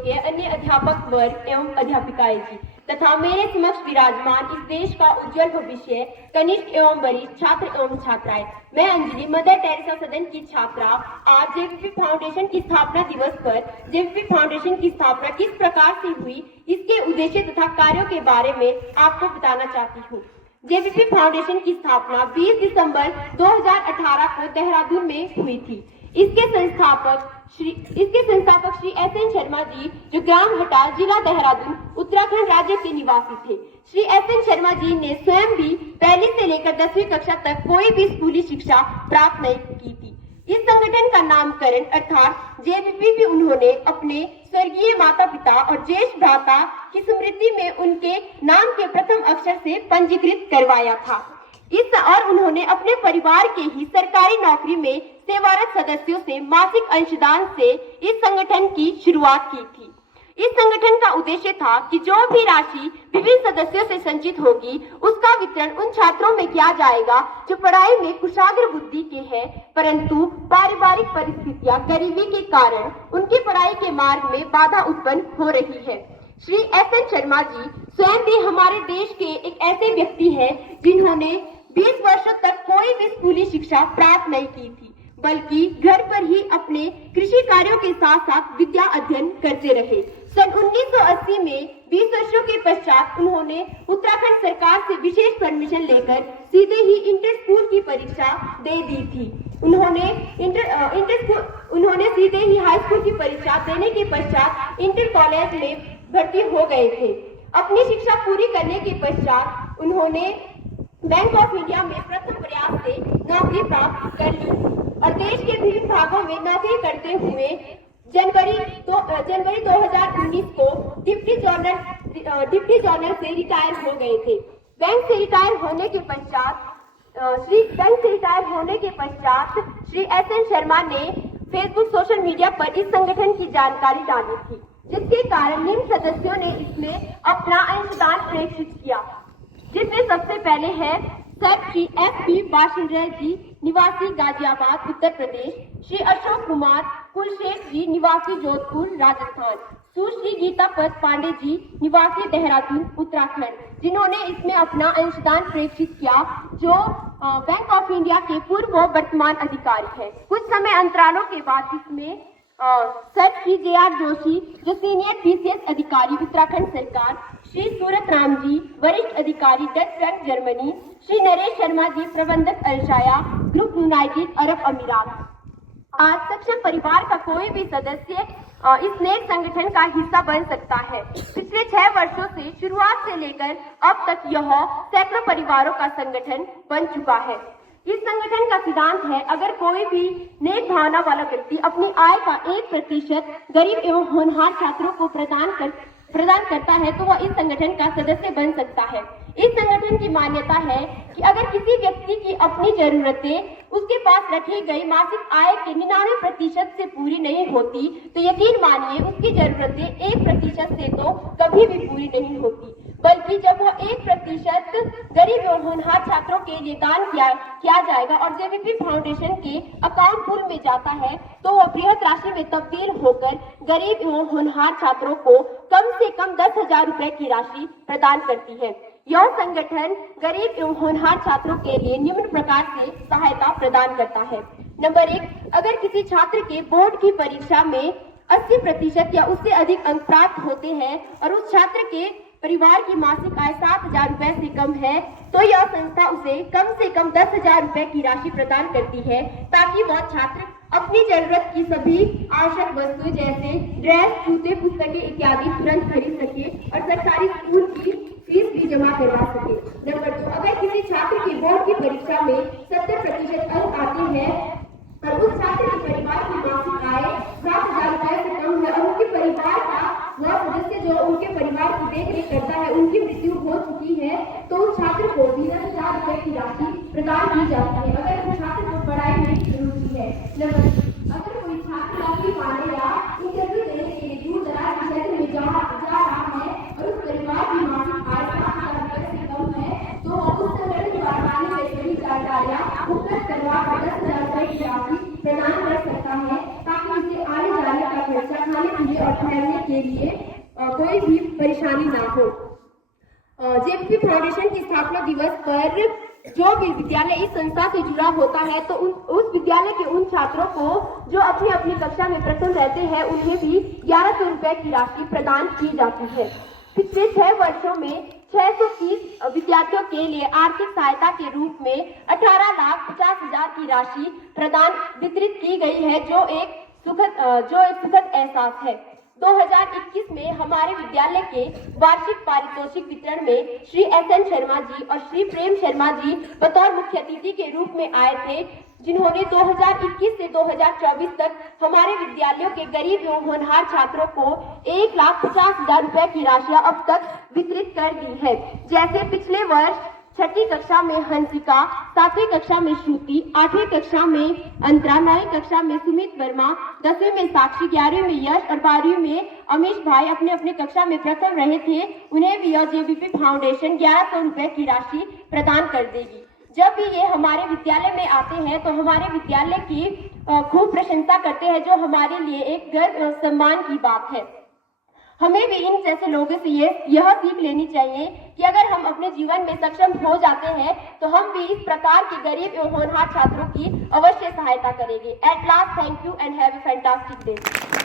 योग्य अन्य अध्यापक वर्ग एवं अध्यापिकाएं जी तथा मेरे समक्ष विराजमान इस देश का उज्जवल भविष्य कनिष्ठ एवं वरिष्ठ छात्र एवं छात्राएं, मैं अंजलि मदर टेरेसा सदन की छात्रा आज जेवीपी फाउंडेशन की स्थापना दिवस पर जेवीपी फाउंडेशन की स्थापना किस प्रकार से हुई, इसके उद्देश्य तथा कार्यों के बारे में आपको बताना चाहती हूँ। जेवीपी फाउंडेशन की स्थापना 20 दिसंबर 2018 को देहरादून में हुई थी। इसके संस्थापक श्री एस.एन. शर्मा जी, जो ग्राम हटा, जिला देहरादून, उत्तराखंड राज्य के निवासी थे। श्री एस.एन. शर्मा जी ने स्वयं भी पहली से लेकर 10वीं कक्षा तक कोई भी स्कूली शिक्षा प्राप्त नहीं की थी। इस संगठन का नामकरण अर्थात जेवीपी भी उन्होंने अपने स्वर्गीय माता पिता और ज्येष्ठ भ्राता की स्मृति में उनके नाम के प्रथम अक्षर से पंजीकृत करवाया था। और उन्होंने अपने परिवार के ही सरकारी नौकरी में सेवारत सदस्यों से मासिक अंशदान से इस संगठन की शुरुआत की थी। इस संगठन का उद्देश्य था कि जो भी राशि विभिन्न सदस्यों से संचित होगी, उसका वितरण उन छात्रों में किया जाएगा जो पढ़ाई में कुशाग्र बुद्धि के हैं, परंतु पारिवारिक परिस्थितियां, गरीबी के कारण उनकी पढ़ाई के मार्ग में बाधा उत्पन्न हो रही है। श्री एस.एन. शर्मा जी स्वयं भी हमारे देश के एक ऐसे व्यक्ति हैं जिन्होंने 20 वर्षों तक कोई भी स्कूली शिक्षा प्राप्त नहीं की थी, बल्कि घर पर ही अपने कृषि कार्यों के साथ साथ विद्या अध्ययन करते रहे। सन 1980 में 20 वर्षों के पश्चात उन्होंने उत्तराखंड सरकार से विशेष परमिशन लेकर सीधे ही इंटर स्कूल की परीक्षा दे दी थी। उन्होंने सीधे ही हाई स्कूल की परीक्षा देने के पश्चात इंटर कॉलेज में भर्ती हो गए थे। अपनी शिक्षा पूरी करने के पश्चात उन्होंने बैंक ऑफ इंडिया में प्रथम प्रयास से नौकरी प्राप्त कर ली और देश के विभिन्न भागों में नौकरी करते हुए जनवरी 2019 को डिप्टी जर्नल से रिटायर हो गए थे। बैंक से रिटायर होने के पश्चात श्री एस.एन. शर्मा ने फेसबुक सोशल मीडिया पर इस संगठन की जानकारी डाली थी, जिसके कारण निम्न सदस्यों ने इसमें अपना अंशदान प्रेषित किया, जिसमें सबसे पहले है सर श्री F.P. बाशिंद्र जी, निवासी गाजियाबाद उत्तर प्रदेश, श्री अशोक कुमार कुलशेख जी, निवासी जोधपुर राजस्थान, सुश्री गीता पद पांडे जी, निवासी देहरादून उत्तराखंड, जिन्होंने इसमें अपना अंशदान प्रेषित किया, जो बैंक ऑफ इंडिया के पूर्व व वर्तमान अधिकारी है। कुछ समय अंतरालों के बाद इसमें सर श्री J.R. जोशी, जो सीनियर PCS अधिकारी उत्तराखंड सरकार, श्री सूरत राम जी, वरिष्ठ अधिकारी Deutsche Bank Germany, Shri Naresh Sharma ji, प्रबंधक अलशाया ग्रुप यूनाइटेड अरब अमीरात। आज सक्षम परिवार का कोई भी सदस्य इस नेक संगठन का हिस्सा बन सकता है। पिछले 6 वर्षों से शुरुआत से लेकर अब तक यह सैकड़ों परिवारों का संगठन बन चुका है। इस संगठन का सिद्धांत है, अगर कोई भी नेक भावना वाला व्यक्ति अपनी आय का 1% गरीब एवं होनहार छात्रों को प्रदान करता है तो वह इस संगठन का सदस्य बन सकता है। इस संगठन की मान्यता है कि अगर किसी व्यक्ति की अपनी जरूरतें उसके पास रखी गई मासिक आय के 99% से पूरी नहीं होती, तो यकीन मानिए उसकी जरूरतें 1% से तो कभी भी पूरी नहीं होती, बल्कि जब वो 1% गरीब एवं होनहार छात्रों के लिए दान किया जाएगा और जेवीपी फाउंडेशन के अकाउंट पूल में जाता है, तो वह बृहद राशि में तब्दील होकर गरीब एवं होनहार छात्रों को कम से कम 10,000 रुपए की राशि प्रदान करती है। यह संगठन गरीब एवं होनहार छात्रों के लिए निम्न प्रकार से सहायता प्रदान करता है। नंबर 1, अगर किसी छात्र के बोर्ड की परीक्षा में 80% या उससे अधिक अंक प्राप्त होते हैं और उस छात्र के परिवार की मासिक आय 7,000 रुपए से कम है, तो यह संस्था उसे कम से कम 10,000 रुपए की राशि प्रदान करती है, ताकि वह छात्र अपनी जरूरत की सभी आवश्यक वस्तुएं जैसे ड्रेस, जूते, पुस्तकें इत्यादि तुरंत खरीद सके और सरकारी स्कूल की फीस भी जमा करवा सके। नंबर 2, अगर किसी छात्र की बोर्ड की परीक्षा में 70% अंक आते हैं और उस छात्र के परिवार की मासिक आय 7,000 रुपए से कम है और उनके परिवार का वह सदस्य जो उनके परिवार की देखरेख करता है उनकी मृत्यु हो चुकी है, तो उस छात्र को 10,000 रुपए की राशि प्रदान की जाती है, अगर उस छात्र को पढ़ाई में रुचि है। अगर कोई छात्र नौकरी पाने या इंटरव्यू देने के लिए दूर दराज के क्षेत्र में जा रहा है और उस परिवार की मासिक आय 7,000 रुपए से कम है, तो उस संगठन द्वारा आने में सभी जानकारियां उपलब्ध करवा 10,000 रुपए की राशि प्रदान कर सकता है, ताकि उसे आने जाने का खर्चा, खाने पीने और विद्यालय के लिए कोई भी परेशानी ना हो। जेवीपी फाउंडेशन की स्थापना दिवस पर जो भी विद्यालय इस संस्था से जुड़ा होता है तो उस विद्यालय के उन छात्रों को जो अपनी अपनी कक्षा में प्रथम रहते हैं उन्हें भी 1100 रुपए की राशि प्रदान की जाती है। पिछले 6 वर्षों में 630 विद्यार्थियों के लिए आर्थिक सहायता के रूप में 18,50,000 की राशि प्रदान वितरित की गई है, जो एक सुखद एहसास है। 2021 में हमारे विद्यालय के वार्षिक पारितोषिक वितरण में श्री एस.एन. शर्मा जी और श्री प्रेम शर्मा जी बतौर मुख्य अतिथि के रूप में आए थे, जिन्होंने 2021 से 2024 तक हमारे विद्यालयों के गरीब एवं होनहार छात्रों को 1,50,000 रुपए की राशियां अब तक वितरित कर दी है। जैसे पिछले वर्ष 6ठी कक्षा में हंसिका, 7वीं कक्षा में श्रुति, 8वीं कक्षा में अंतरा, 9वीं कक्षा में सुमित वर्मा, 10वीं में साक्षी, 11वीं में यश और 12वीं में अमीश भाई अपने अपने कक्षा में प्रथम रहे थे। उन्हें भी जेवीपी फाउंडेशन 1100 रुपए की राशि प्रदान कर देगी। जब भी ये हमारे विद्यालय में आते हैं तो हमारे विद्यालय की खूब प्रशंसा करते हैं, जो हमारे लिए एक गर्व और सम्मान की बात है। हमें भी इन जैसे लोगों से यह सीख लेनी चाहिए कि अगर हम अपने जीवन में सक्षम हो जाते हैं तो हम भी इस प्रकार के गरीब एवं होनहार छात्रों की अवश्य सहायता करेंगे। At last, thank you and have a fantastic day.